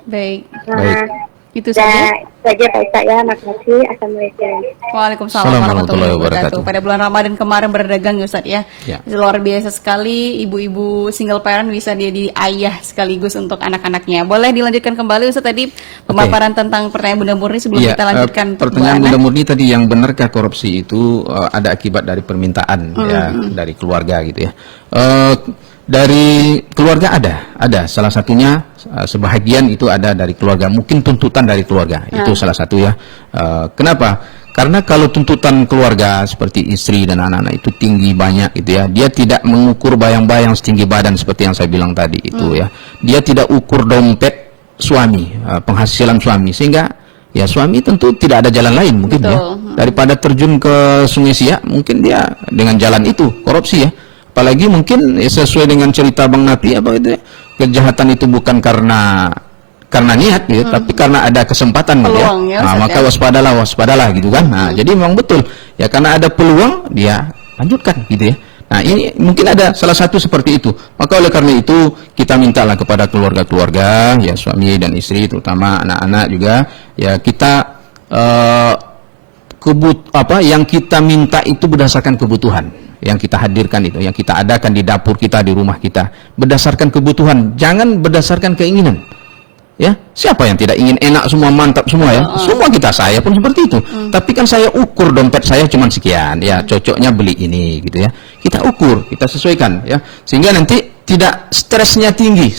Baik, Baik. itu saja. Saja Pak Ustaz ya, makasih. Assalamualaikum. Waalaikumsalam Assalamualaikum warahmatullahi warahmatullahi wabarakatuh. Pada bulan Ramadan kemarin berdagang ya Ustaz ya. Ya. Luar biasa sekali, ibu-ibu single parent bisa jadi ayah sekaligus untuk anak-anaknya. Boleh dilanjutkan kembali Ustaz tadi pemaparan tentang pertanyaan Bunda Murni sebelum Iya, kita lanjutkan untuk pertanyaan Bu Ana. Bunda Murni tadi, yang benarkah korupsi itu ada akibat dari permintaan ya, dari keluarga gitu ya. Dari keluarga ada salah satunya sebahagian itu ada dari keluarga, mungkin tuntutan dari keluarga itu salah satu ya. Kenapa? Karena kalau tuntutan keluarga seperti istri dan anak-anak itu tinggi banyak gitu ya, dia tidak mengukur bayang-bayang setinggi badan seperti yang saya bilang tadi itu ya. Dia tidak ukur dompet suami, penghasilan suami, sehingga ya suami tentu tidak ada jalan lain mungkin ya daripada terjun ke Sungai Siak, mungkin dia dengan jalan itu korupsi ya. Apalagi mungkin sesuai dengan cerita Bang Napi apa itu ya, kejahatan itu bukan karena niat gitu, tapi karena ada kesempatan gitu ya. Peluang ya, Nah, Ustaz, maka ya. waspadalah gitu kan. Nah, jadi memang betul ya, karena ada peluang dia lanjutkan gitu ya. Nah, ini mungkin ada salah satu seperti itu. Maka oleh karena itu kita mintalah kepada keluarga-keluarga ya, suami dan istri, terutama anak-anak juga ya, kita yang kita minta itu berdasarkan kebutuhan yang kita hadirkan itu, yang kita adakan di dapur kita, di rumah kita, berdasarkan kebutuhan, jangan berdasarkan keinginan. Ya, siapa yang tidak ingin enak semua, mantap semua ya? Semua kita, saya pun seperti itu. Tapi kan saya ukur dompet saya cuma sekian, ya cocoknya beli ini gitu ya. Kita ukur, kita sesuaikan ya, sehingga nanti tidak stresnya tinggi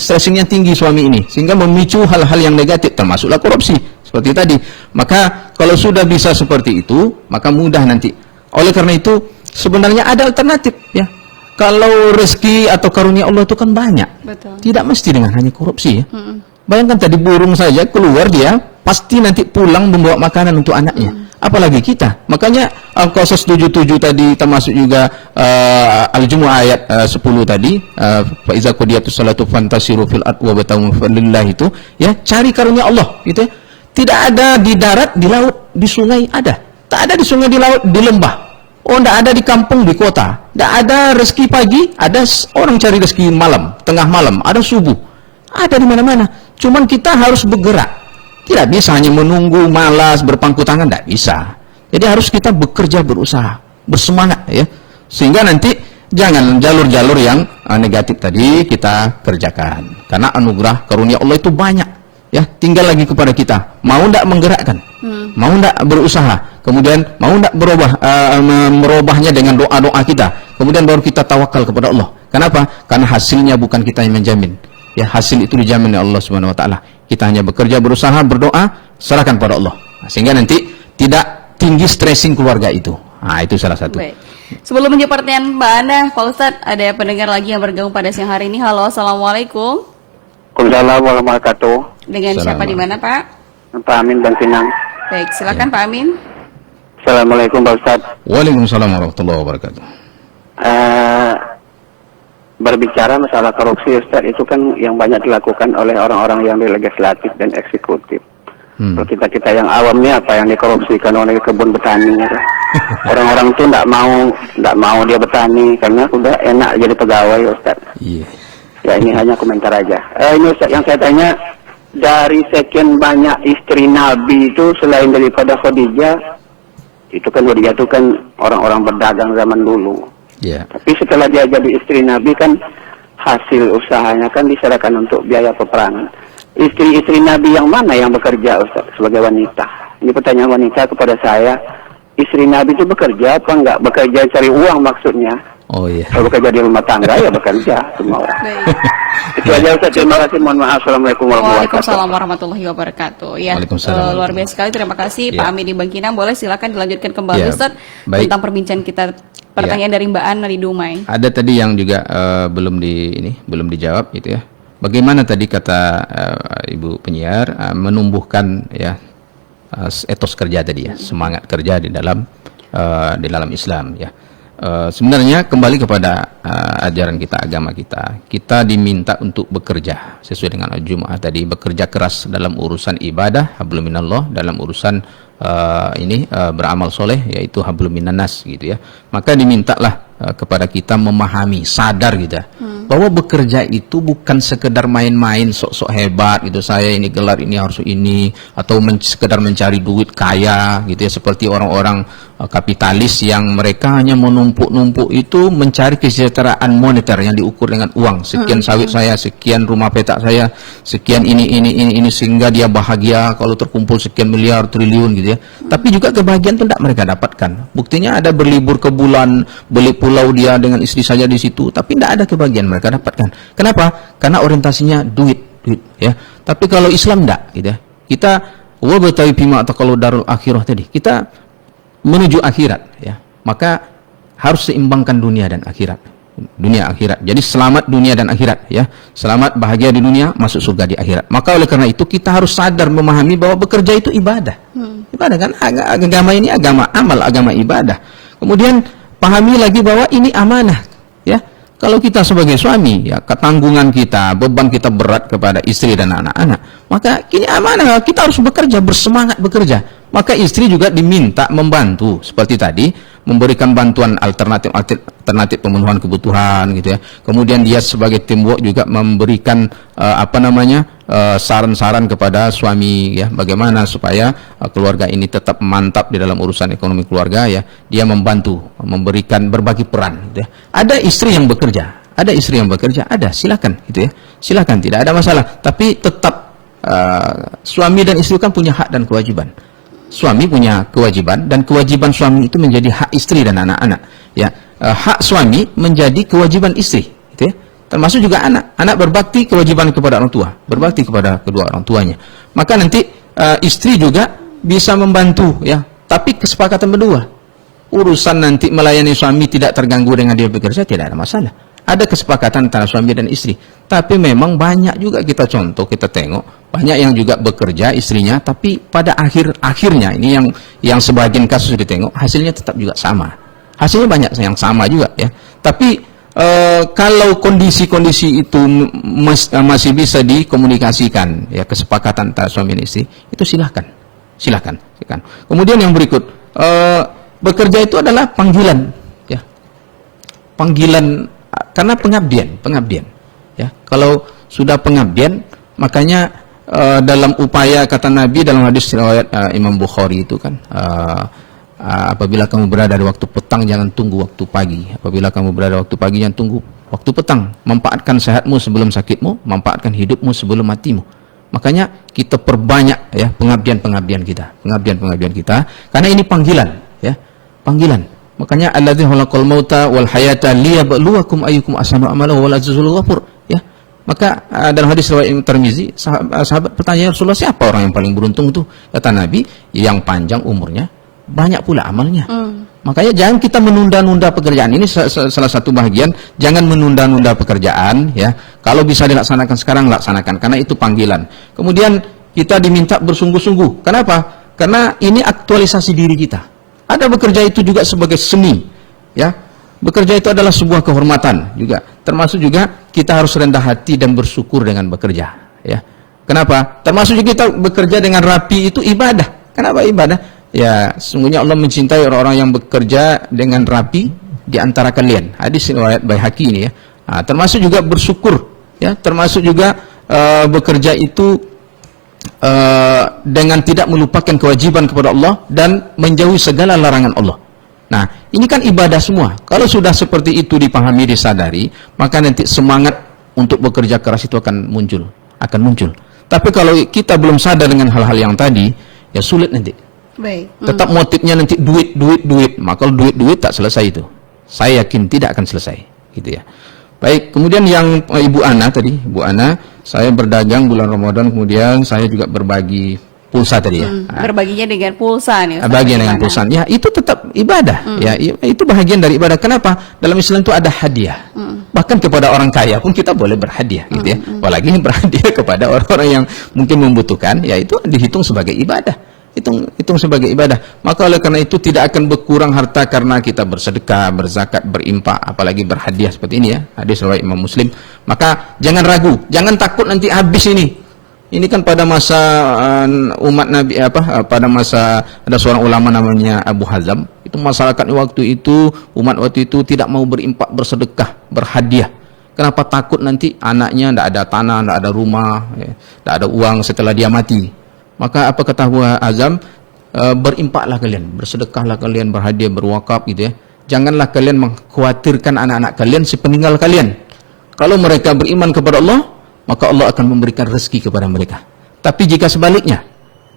suami ini, sehingga memicu hal-hal yang negatif, termasuklah korupsi seperti tadi. Maka kalau sudah bisa seperti itu, maka mudah nanti. Oleh karena itu sebenarnya ada alternatif ya. Kalau rezeki atau karunia Allah itu kan banyak. Betul. Tidak mesti dengan hanya korupsi ya. Bayangkan tadi burung saja keluar, dia pasti nanti pulang membawa makanan untuk anaknya. Apalagi kita. Makanya Al-Qasas 77 tadi, termasuk juga Al-Jumu'ah ayat 10 tadi, fa iza qudiyatus salatu fantasiru fil ardh wabtaghu min fadlillah, itu ya, cari karunia Allah gitu ya. Tidak ada di darat, di laut, di sungai ada. Tak ada di sungai, di laut, di lembah. Oh, tidak ada di kampung, di kota. Tidak ada rezeki pagi, ada orang cari rezeki malam, tengah malam, ada subuh. Ada di mana-mana. Cuman kita harus bergerak. Tidak bisa hanya menunggu, malas, berpangku tangan, tidak bisa. Jadi harus kita bekerja, berusaha, bersemangat ya. Sehingga nanti jangan jalur-jalur yang negatif tadi kita kerjakan. Karena anugerah karunia Allah itu banyak. Ya, tinggal lagi kepada kita. Mau tidak menggerakkan? Mau tidak berusaha? Kemudian mau tidak merubahnya dengan doa-doa kita? Kemudian baru kita tawakal kepada Allah. Kenapa? Karena hasilnya bukan kita yang menjamin. Ya, hasil itu dijamin oleh Allah Subhanahu wa taala. Kita hanya bekerja, berusaha, berdoa, serahkan pada Allah. Nah, sehingga nanti tidak tinggi stressing keluarga itu. Nah, itu salah satu. Baik. Sebelum menjawab pertanyaan Mbak Ana, Pak Ustadz, ada pendengar lagi yang bergabung pada siang hari ini. Halo, assalamualaikum. Waalaikumsalam warahmatullahi wabarakatuh. Dengan siapa di mana, Pak? Pak Amin Bangkinang. Baik, silakan Pak Amin. Assalamualaikum Pak Ustadz. Waalaikumsalam warahmatullahi wabarakatuh. Berbicara masalah korupsi Ustadz, itu kan yang banyak dilakukan oleh orang-orang yang di legislatif dan eksekutif. Kalau kita yang awam nih, apa yang dikorupsikan oleh kebun petani ya. Orang-orang itu tidak mau dia bertani karena udah enak jadi pegawai Ustadz. Ya ini hanya komentar aja. Ini Ustadz yang saya tanya, dari sekian banyak istri Nabi itu selain daripada Khadijah, itu kan Khadijah itu kan orang-orang berdagang zaman dulu. Tapi setelah dia jadi istri Nabi kan hasil usahanya kan diserahkan untuk biaya peperangan. Istri-istri Nabi yang mana yang bekerja Ustaz sebagai wanita? Ini pertanyaan wanita kepada saya. Istri Nabi itu bekerja apa enggak? Bekerja cari uang maksudnya. Oh iya. Kalau bekerja di rumah tangga ya bekerja semua orang. Itu aja Ustaz. Terima kasih. Mohon maaf. Assalamualaikum warahmatullahi wabarakatuh. Waalaikumsalam warahmatullahi wabarakatuh. Ya, luar biasa sekali. Terima kasih Pak Amin di Bangkinang. Boleh silakan dilanjutkan kembali Ustaz tentang perbincangan kita. Pertanyaan dari Mbak Ana di Dumai. Ada tadi yang juga belum dijawab gitu ya. Bagaimana tadi kata Ibu penyiar menumbuhkan ya etos kerja tadi ya, semangat kerja di dalam Islam ya. Sebenarnya kembali kepada ajaran kita, agama kita. Kita diminta untuk bekerja sesuai dengan Al-Jumu'ah tadi, bekerja keras dalam urusan ibadah, hablum minallah, dalam urusan beramal soleh, yaitu hablum minannas gitu ya. Maka dimintalah kepada kita memahami, sadar gitu ya, bahwa bekerja itu bukan sekedar main-main sok-sok hebat gitu, saya ini gelar ini harus ini, atau sekedar mencari duit kaya gitu ya, seperti orang-orang kapitalis yang mereka hanya menumpuk-numpuk itu mencari kesejahteraan moneter yang diukur dengan uang. Sekian sawit saya, sekian rumah petak saya, sekian ini sehingga dia bahagia kalau terkumpul sekian miliar triliun gitu ya. Tapi juga kebahagiaan itu tidak mereka dapatkan. Buktinya ada berlibur ke bulan, beli pulau dia dengan istri saja di situ, tapi tidak ada kebahagiaan mereka dapatkan. Kenapa? Karena orientasinya duit ya. Tapi kalau Islam tidak gitu ya. Kita wabtawi bima atau kalau darul akhirah tadi, kita menuju akhirat ya. Maka harus seimbangkan dunia dan akhirat. Dunia akhirat. Jadi selamat dunia dan akhirat ya. Selamat bahagia di dunia, masuk surga di akhirat. Maka oleh karena itu kita harus sadar memahami bahwa bekerja itu ibadah. Ibadah kan, agama ini agama amal, agama ibadah. Kemudian pahami lagi bahwa ini amanah ya. Kalau kita sebagai suami ya, ketanggungan kita, beban kita berat kepada istri dan anak-anak, maka ini amanah, kita harus bekerja, bersemangat bekerja. Maka istri juga diminta membantu seperti tadi, memberikan bantuan alternatif pemenuhan kebutuhan gitu ya. Kemudian dia sebagai teamwork juga memberikan saran-saran kepada suami ya, bagaimana supaya keluarga ini tetap mantap di dalam urusan ekonomi keluarga ya. Dia membantu, memberikan berbagi peran gitu ya. Ada istri yang bekerja, silakan gitu ya. Silakan, tidak ada masalah. Tapi tetap suami dan istri kan punya hak dan kewajiban. Suami punya kewajiban dan kewajiban suami itu menjadi hak istri dan anak-anak ya. Hak suami menjadi kewajiban istri gitu ya. Termasuk juga anak berbakti, kewajiban kepada orang tua, berbakti kepada kedua orang tuanya. Maka nanti istri juga bisa membantu ya, tapi kesepakatan berdua. Urusan nanti melayani suami tidak terganggu dengan dia bekerja, tidak ada masalah. Ada kesepakatan antara suami dan istri. Tapi memang banyak juga kita tengok, banyak yang juga bekerja istrinya, tapi pada akhirnya ini yang sebagian kasus ditengok, hasilnya tetap juga sama. Hasilnya banyak yang sama juga ya. Tapi kalau kondisi-kondisi itu masih bisa dikomunikasikan ya, kesepakatan antara suami dan istri, itu silakan. Kemudian yang berikut, bekerja itu adalah panggilan ya. Panggilan karena pengabdian. Ya, kalau sudah pengabdian, makanya dalam upaya kata Nabi dalam hadis riwayat Imam Bukhari itu kan, apabila kamu berada di waktu petang jangan tunggu waktu pagi. Apabila kamu berada waktu pagi jangan tunggu waktu petang. Manfaatkan sehatmu sebelum sakitmu, manfaatkan hidupmu sebelum matimu. Makanya kita perbanyak ya pengabdian kita, karena ini panggilan ya, panggilan. Makanya alladzi khalaqal mauta wal hayata liyabluwakum ayyukum ahsanu amala wal azizul ghafur ya. Maka dalam hadis riwayat Imam Tirmizi, sahabat bertanya, Rasulullah, siapa orang yang paling beruntung itu? Kata Nabi, yang panjang umurnya, banyak pula amalnya. Makanya jangan kita menunda-nunda pekerjaan. Ini salah satu bagian, jangan menunda-nunda pekerjaan ya. Kalau bisa dilaksanakan sekarang, laksanakan, karena itu panggilan. Kemudian kita diminta bersungguh-sungguh. Kenapa? Karena ini aktualisasi diri kita. Ada bekerja itu juga sebagai seni ya. Bekerja itu adalah sebuah kehormatan juga. Termasuk juga kita harus rendah hati dan bersyukur dengan bekerja ya. Kenapa? Termasuk juga kita bekerja dengan rapi itu ibadah. Kenapa ibadah? Ya, sesungguhnya Allah mencintai orang-orang yang bekerja dengan rapi di antara kalian. Hadis riwayat Baihaqi ini ya. Nah, termasuk juga bersyukur ya, termasuk juga bekerja itu dengan tidak melupakan kewajiban kepada Allah dan menjauhi segala larangan Allah. Nah, ini kan ibadah semua. Kalau sudah seperti itu dipahami, disadari, maka nanti semangat untuk bekerja keras itu akan muncul. Tapi kalau kita belum sadar dengan hal-hal yang tadi, ya sulit nanti. Baik. Tetap motifnya nanti duit. Maka kalau duit tak selesai itu. Saya yakin tidak akan selesai, gitu ya. Baik, kemudian yang Ibu Ana tadi, Ibu Ana, saya berdagang bulan Ramadan, kemudian saya juga berbagi pulsa tadi ya. Berbaginya dengan pulsa nih. Bagian dengan pulsa. Ya, itu tetap ibadah. Ya, itu bahagian dari ibadah. Kenapa? Dalam Islam itu ada hadiah. Bahkan kepada orang kaya pun kita boleh berhadiah, gitu ya. Apalagi berhadiah kepada orang-orang yang mungkin membutuhkan, ya itu dihitung sebagai ibadah. Hitung sebagai ibadah. Maka oleh karena itu tidak akan berkurang harta karena kita bersedekah, berzakat, berimpak, apalagi berhadiah seperti ini ya. Hadis riwayat Imam Muslim. Maka jangan ragu, jangan takut nanti habis ini. Ini kan pada masa umat Nabi pada masa ada seorang ulama namanya Abu Hazam. Itu masyarakat waktu itu, umat waktu itu tidak mau berimpak, bersedekah, berhadiah. Kenapa? Takut nanti anaknya tidak ada tanah, tidak ada rumah, tidak ada uang setelah dia mati. Maka apa kata Abu Hazam? Berimpaklah kalian, bersedekahlah kalian, berhadiah, berwakaf gitu ya. Janganlah kalian mengkhawatirkan anak-anak kalian sepeninggal kalian. Kalau mereka beriman kepada Allah, maka Allah akan memberikan rezeki kepada mereka. Tapi jika sebaliknya,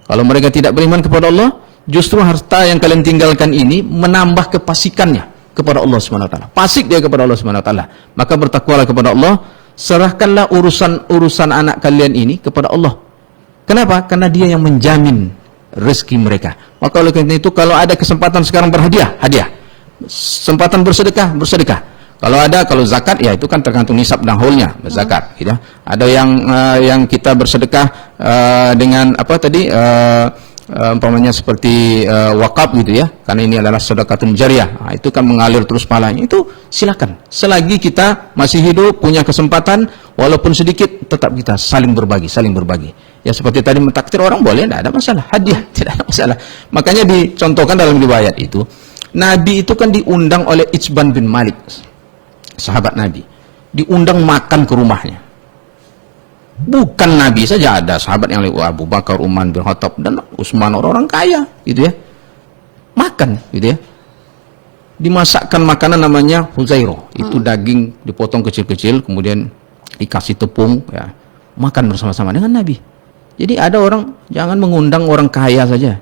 kalau mereka tidak beriman kepada Allah, justru harta yang kalian tinggalkan ini menambah kefasikannya kepada Allah SWT. Fasik dia kepada Allah SWT. Maka bertakwalah kepada Allah, serahkanlah urusan anak kalian ini kepada Allah. Kenapa? Karena dia yang menjamin rezeki mereka. Maka oleh karena itu, kalau ada kesempatan sekarang berhadiah, hadiah. Kesempatan bersedekah, bersedekah. Kalau zakat, ya itu kan tergantung nisab dan haulnya, zakat. Gitu. Ada yang kita bersedekah dengan apa tadi, umpamanya seperti wakaf gitu ya. Karena ini adalah sedekatun jariyah. Nah, itu kan mengalir terus pahalanya. Itu silakan. Selagi kita masih hidup, punya kesempatan, walaupun sedikit, tetap kita saling berbagi. Ya seperti tadi mentakdir orang boleh, tidak ada masalah. Hadiah, tidak ada masalah. Makanya dicontohkan dalam riwayat itu, Nabi itu kan diundang oleh Itsban bin Malik, sahabat Nabi. Diundang makan ke rumahnya. Bukan Nabi saja, ada sahabat yang lain, Abu Bakar, Umar bin Khattab, dan Utsman, orang-orang kaya, gitu ya. Makan, gitu ya. Dimasakkan makanan namanya huzairo. Itu daging dipotong kecil-kecil, kemudian dikasih tepung, ya. Makan bersama-sama dengan Nabi. Jadi ada orang, jangan mengundang orang kaya saja.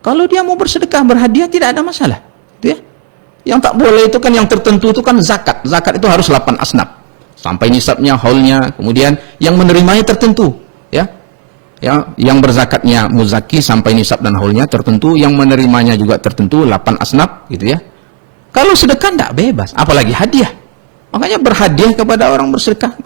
Kalau dia mau bersedekah, berhadiah, tidak ada masalah. Gitu ya. Yang tak boleh itu kan yang tertentu itu kan zakat. Zakat itu harus 8 asnaf. Sampai nisabnya, haulnya, kemudian yang menerimanya tertentu. Ya. Yang berzakatnya muzaki sampai nisab dan haulnya tertentu. Yang menerimanya juga tertentu, 8 asnaf. Gitu ya. Kalau sedekah tidak bebas. Apalagi hadiah. Makanya berhadiah kepada orang bersedekah,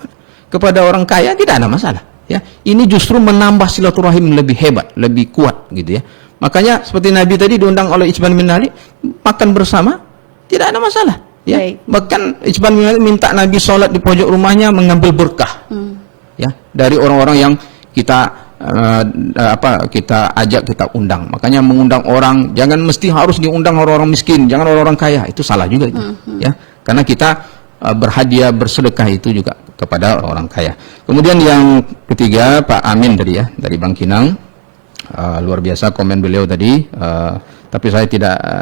kepada orang kaya tidak ada masalah. Ya, ini justru menambah silaturahim lebih hebat, lebih kuat, gitu ya. Makanya seperti Nabi tadi diundang oleh Itsban bin Malik, makan bersama, tidak ada masalah. Ya, bahkan Itsban bin Malik minta Nabi sholat di pojok rumahnya, mengambil berkah, ya, dari orang-orang yang kita kita ajak, kita undang. Makanya mengundang orang, jangan mesti harus diundang orang-orang miskin, jangan orang-orang kaya, itu salah juga itu, ya. Karena kita berhadiah, bersedekah itu juga kepada orang kaya. Kemudian yang ketiga Pak Amin tadi ya, dari Bangkinang. Luar biasa komen beliau tadi, tapi saya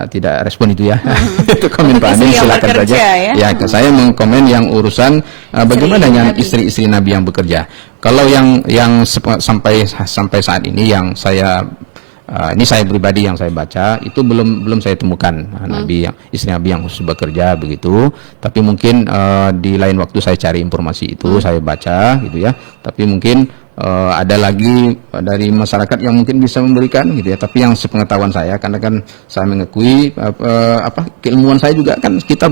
tidak respon itu ya. Itu komen Pak Amin, silakan saja. Ya, saya mengkomen yang urusan bagaimana dengan istri-istri Nabi yang bekerja. Kalau yang sampai saat ini yang saya ini saya pribadi yang saya baca itu belum saya temukan Nabi yang istri Nabi yang khusus bekerja begitu. Tapi mungkin di lain waktu saya cari informasi itu, saya baca gitu ya. Tapi mungkin ada lagi dari masyarakat yang mungkin bisa memberikan gitu ya. Tapi yang sepengetahuan saya, karena kan saya mengakui keilmuan saya juga kan kita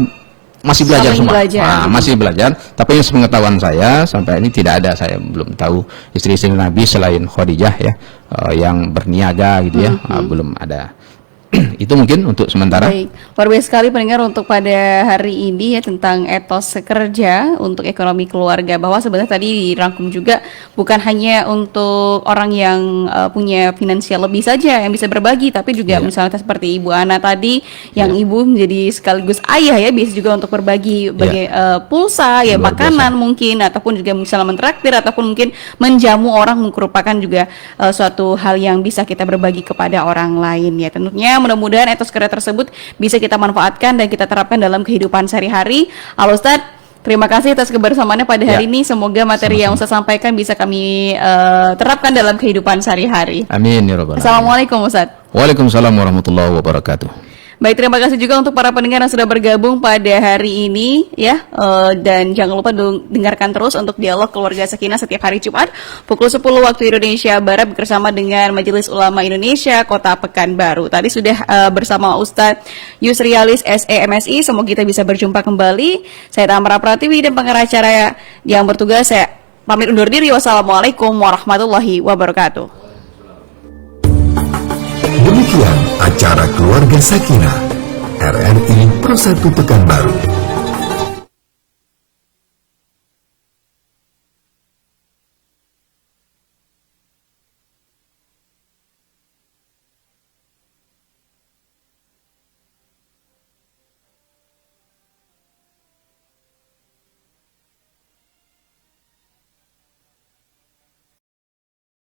masih belajar semua. Masih belajar. Tapi yang sepengetahuan saya sampai ini tidak ada, saya belum tahu istri-istri Nabi selain Khadijah ya yang berniaga gitu ya, belum ada. Itu mungkin untuk sementara. Baik, luar biasa sekali pendengar untuk pada hari ini ya tentang etos kerja untuk ekonomi keluarga, bahwa sebenarnya tadi dirangkum juga bukan hanya untuk orang yang punya finansial lebih saja yang bisa berbagi, tapi juga misalnya seperti Ibu Ana tadi yang ibu menjadi sekaligus ayah ya, bisa juga untuk berbagi pulsa ya, luar makanan biasa. Mungkin ataupun juga misalnya mentraktir ataupun mungkin menjamu orang merupakan juga suatu hal yang bisa kita berbagi kepada orang lain ya. Tentunya mudah-mudahan etos kerja tersebut bisa kita manfaatkan dan kita terapkan dalam kehidupan sehari-hari. Halo Ustadz, terima kasih atas kebersamaannya pada hari ini. Semoga materi yang Ustadz sampaikan bisa kami terapkan dalam kehidupan sehari-hari. Amin ya rabbal alamin. Assalamualaikum Ustadz. Waalaikumsalam warahmatullahi wabarakatuh. Baik, terima kasih juga untuk para pendengar yang sudah bergabung pada hari ini ya, dan jangan lupa dengarkan terus untuk Dialog Keluarga Sakinah setiap hari Jumat pukul 10 waktu Indonesia Barat bersama dengan Majelis Ulama Indonesia Kota Pekanbaru. Tadi sudah bersama Ustadz Yusrialis SE MSI. Semoga kita bisa berjumpa kembali. Saya Tamara Pratiwi dan pengarah acara yang bertugas, saya pamit undur diri. Wassalamualaikum warahmatullahi wabarakatuh. Demikian acara Keluarga Sakinah RRI Persatu Pekanbaru.